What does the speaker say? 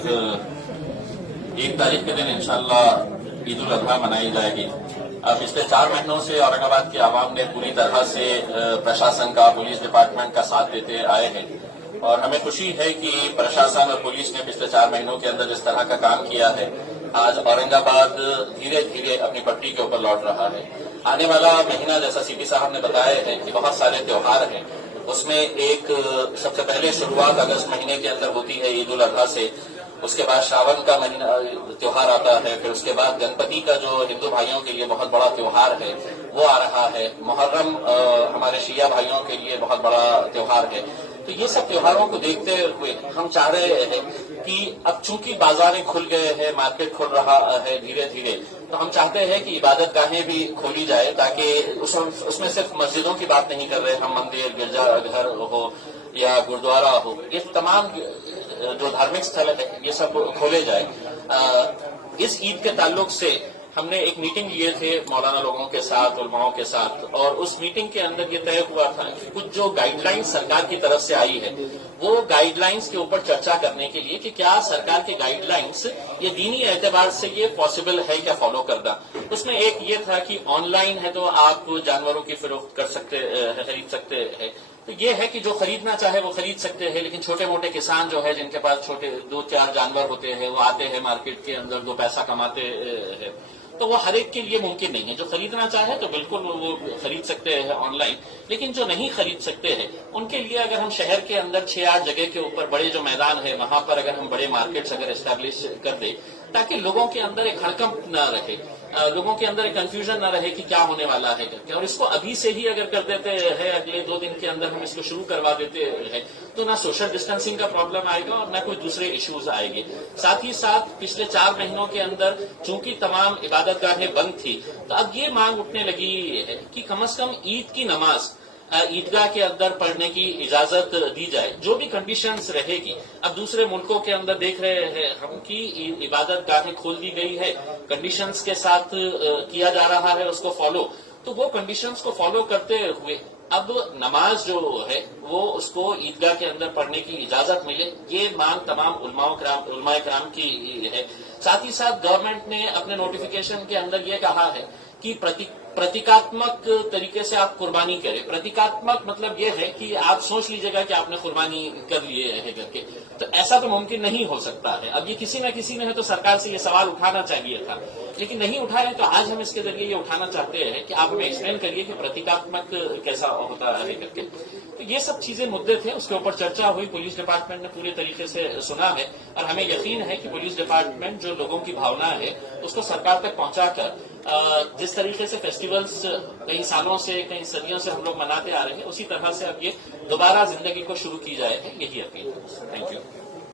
1 तारीख के दिन इंशाल्लाह ईद उल अजहा मनाई जाएगी। पिछले 4 महीनों से औरंगाबाद की आवाम ने पूरी तरह से प्रशासन का, पुलिस डिपार्टमेंट का साथ देते आए हैं और हमें खुशी है कि प्रशासन और पुलिस ने पिछले 4 महीनों के अंदर जिस तरह का काम किया है, आज औरंगाबाद धीरे धीरे अपनी पटरी के ऊपर लौट रहा है। आने वाला महीना, जैसा सीपी साहब ने बताया है कि बहुत सारे त्योहार हैं, उसमें एक सबसे पहले शुरुआत अगस्त महीने के अंदर होती है ईद उल अजहा से, उसके बाद श्रावण का महीना त्योहार आता है, फिर उसके बाद गणपति का जो हिंदू भाइयों के लिए बहुत बड़ा त्योहार है वो आ रहा है, मुहर्रम हमारे शिया भाइयों के लिए बहुत बड़ा त्योहार है। तो ये सब त्योहारों को देखते हुए हम चाह रहे हैं कि अब चूंकि बाजारें खुल गए हैं, मार्केट खुल रहा है धीरे धीरे, तो हम चाहते हैं कि इबादत गाहें भी खोली जाए, ताकि उसमें सिर्फ मस्जिदों की बात नहीं कर रहे हम, मंदिर, गिरजाघर हो या गुरुद्वारा हो, ये तमाम जो धार्मिक स्थल है ये सब खोले जाए। इस ईद के ताल्लुक से हमने एक मीटिंग लिए थे मौलाना लोगों के साथ, उलमाओं के साथ, और उस मीटिंग के अंदर ये तय हुआ था कि कुछ जो गाइडलाइंस सरकार की तरफ से आई है वो गाइडलाइंस के ऊपर चर्चा करने के लिए कि क्या सरकार के गाइडलाइंस ये दीनी एतबार से ये पॉसिबल है क्या फॉलो करना। उसमें एक ये था कि ऑनलाइन है तो आप जानवरों की फरोख्त कर सकते हैं, खरीद सकते हैं, तो ये है कि जो खरीदना चाहे वो खरीद सकते हैं, लेकिन छोटे मोटे किसान जो है जिनके पास छोटे 2-4 जानवर होते हैं, वो आते हैं मार्केट के अंदर, 2 पैसा कमाते हैं, तो वो हर एक के लिए मुमकिन नहीं है। जो खरीदना चाहे तो बिल्कुल वो खरीद सकते हैं ऑनलाइन, लेकिन जो नहीं खरीद सकते हैं उनके लिए अगर हम शहर के अंदर 6-8 जगह के ऊपर बड़े जो मैदान है वहां पर अगर हम बड़े मार्केट्स अगर एस्टैब्लिश कर दें, ताकि लोगों के अंदर एक हड़कंप न रहे, लोगों के अंदर एक कंफ्यूजन न रहे कि क्या होने वाला है करके, और इसको अभी से ही अगर कर देते हैं, अगले 2 दिन के अंदर हम इसको शुरू करवा देते हैं, तो ना सोशल डिस्टेंसिंग का प्रॉब्लम आएगा और ना कोई दूसरे इश्यूज आएंगे। साथ ही साथ पिछले 4 महीनों के अंदर चूंकि तमाम इबादत गाहें बंद थी, तो अब ये मांग उठने लगी है कि कम से कम ईद की नमाज ईदगाह के अंदर पढ़ने की इजाजत दी जाए, जो भी कंडीशंस रहेगी। अब दूसरे मुल्कों के अंदर देख रहे हैं हम कि इबादत गाहें खोल दी गई है, कंडीशंस के साथ किया जा रहा है उसको फॉलो, तो वो कंडीशंस को फॉलो करते हुए अब नमाज जो है वो उसको ईदगाह के अंदर पढ़ने की इजाजत मिले, ये मांग तमाम उलमाए कराम की है। साथ ही साथ गवर्नमेंट ने अपने नोटिफिकेशन के अंदर ये कहा है कि प्रतीकात्मक तरीके से आप कुर्बानी करें। प्रतीकात्मक मतलब ये है कि आप सोच लीजिएगा कि आपने कुर्बानी कर लिए है करके, तो ऐसा तो मुमकिन नहीं हो सकता है। अब ये किसी न किसी ने है तो सरकार से ये सवाल उठाना चाहिए था, लेकिन नहीं उठाया, तो आज हम इसके जरिए ये उठाना चाहते हैं कि आप हमें एक्सप्लेन करिए कि प्रतीकात्मक कैसा होता है करके। तो ये सब चीजें मुद्दे थे, उसके ऊपर चर्चा हुई, पुलिस डिपार्टमेंट ने पूरे तरीके से सुना है और हमें यकीन है कि पुलिस डिपार्टमेंट जो लोगों की भावना है उसको सरकार तक पहुंचाकर जिस तरीके से फेस्टिवल्स कई सालों से, कई सदियों से हम लोग मनाते आ रहे हैं, उसी तरह से अब ये दोबारा जिंदगी को शुरू की जाए, यही अपील है। Thank you.